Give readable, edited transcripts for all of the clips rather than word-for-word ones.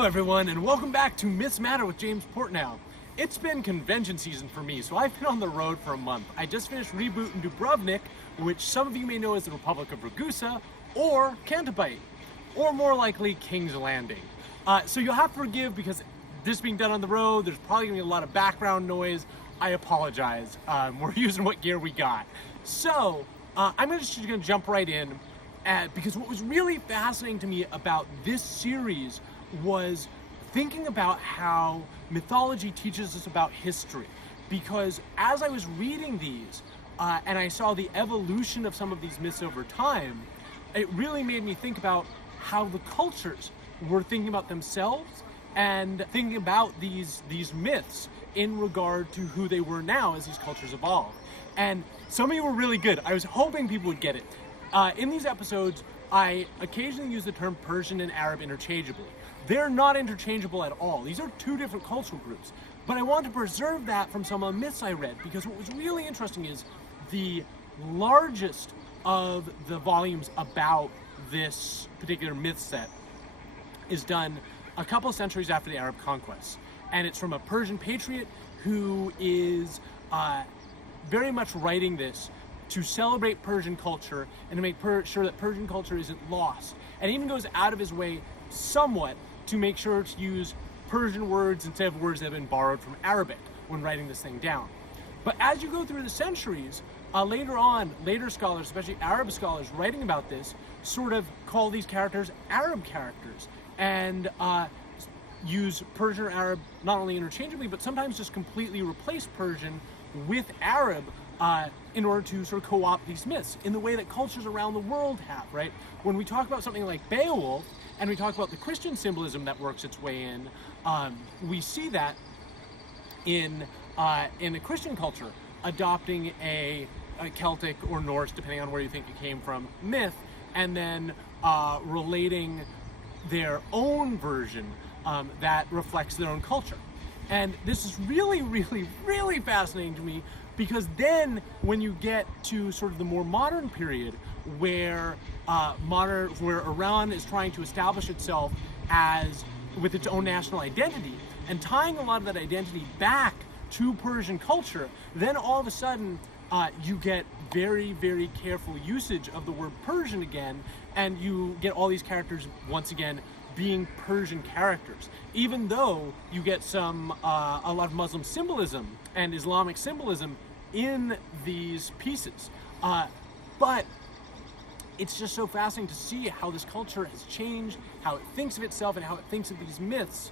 Hello everyone, and welcome back to Myths Matter with James Portnow. It's been convention season for me, so I've been on the road for a month. I just finished Reboot in Dubrovnik, which some of you may know as the Republic of Ragusa, or Cantabite, or more likely, King's Landing. So you'll have to forgive because this being done on the road, there's probably going to be a lot of background noise. I apologize. We're using what gear we got. So, I'm just going to jump right in, because what was really fascinating to me about this series was thinking about how mythology teaches us about history. Because as I was reading these, and I saw the evolution of some of these myths over time, it really made me think about how the cultures were thinking about themselves and thinking about these myths in regard to who they were now as these cultures evolved. And some of you were really good. I was hoping people would get it. In these episodes, I occasionally use the term Persian and Arab interchangeably. They're not interchangeable at all. These are two different cultural groups. But I want to preserve that from some of the myths I read, because what was really interesting is the largest of the volumes about this particular myth set is done a couple centuries after the Arab conquest. And it's from a Persian patriot who is very much writing this to celebrate Persian culture and to make sure that Persian culture isn't lost. And even goes out of his way somewhat to make sure to use Persian words instead of words that have been borrowed from Arabic when writing this thing down. But as you go through the centuries, later on, later scholars, especially Arab scholars writing about this, sort of call these characters Arab characters and use Persian or Arab not only interchangeably, but sometimes just completely replace Persian with Arab in order to sort of co-opt these myths in the way that cultures around the world have, right? When we talk about something like Beowulf, and we talk about the Christian symbolism that works its way in, we see that in a Christian culture adopting a Celtic or Norse, depending on where you think it came from, myth, and then relating their own version that reflects their own culture. And this is really, really, really fascinating to me, because then when you get to sort of the more modern period where Iran is trying to establish itself with its own national identity and tying a lot of that identity back to Persian culture, then all of a sudden you get very, very careful usage of the word Persian again, and you get all these characters once again being Persian characters, even though you get a lot of Muslim symbolism and Islamic symbolism in these pieces. But it's just so fascinating to see how this culture has changed, how it thinks of itself, and how it thinks of these myths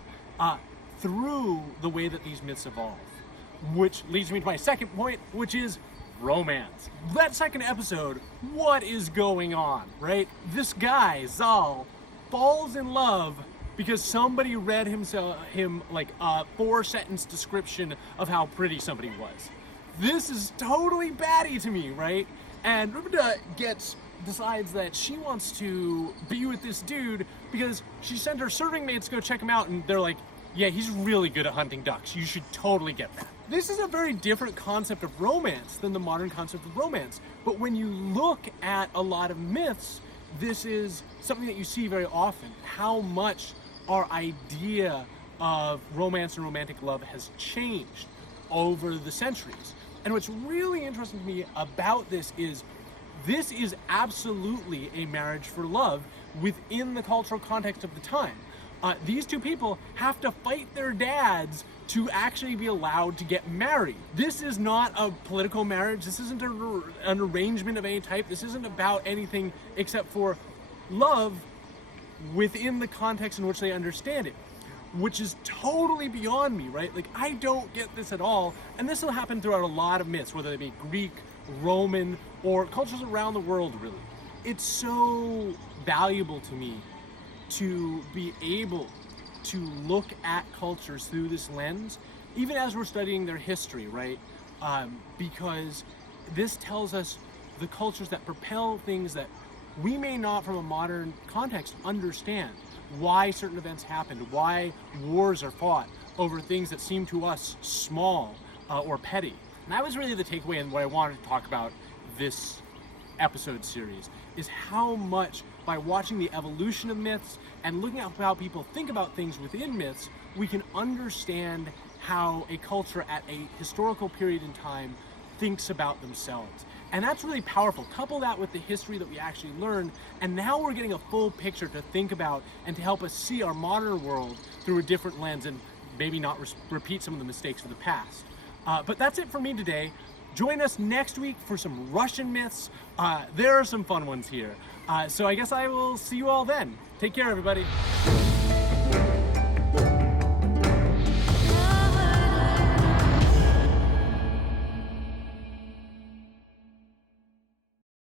through the way that these myths evolve. Which leads me to my second point, which is romance. That second episode, what is going on, right? This guy, Zal, falls in love because somebody read him like a 4-sentence description of how pretty somebody was. This is totally batty to me, right? And Rubida decides that she wants to be with this dude because she sent her serving maids to go check him out, and they're like, yeah, he's really good at hunting ducks. You should totally get that. This is a very different concept of romance than the modern concept of romance. But when you look at a lot of myths, this is something that you see very often, how much our idea of romance and romantic love has changed over the centuries. And what's really interesting to me about this is absolutely a marriage for love within the cultural context of the time. These two people have to fight their dads to actually be allowed to get married. This is not a political marriage. This isn't an arrangement of any type. This isn't about anything except for love within the context in which they understand it, which is totally beyond me, right? Like, I don't get this at all. And this will happen throughout a lot of myths, whether they be Greek, Roman, or cultures around the world, really. It's so valuable to me to be able to look at cultures through this lens, even as we're studying their history, right? Because this tells us the cultures that propel things that we may not, from a modern context, understand. Why certain events happened, why wars are fought over things that seem to us small or petty. And that was really the takeaway and what I wanted to talk about this episode series, is how much by watching the evolution of myths and looking at how people think about things within myths, we can understand how a culture at a historical period in time thinks about themselves. And that's really powerful. Couple that with the history that we actually learned, and now we're getting a full picture to think about and to help us see our modern world through a different lens and maybe not repeat some of the mistakes of the past. But that's it for me today. Join us next week for some Russian myths. There are some fun ones here. So I guess I will see you all then. Take care, everybody.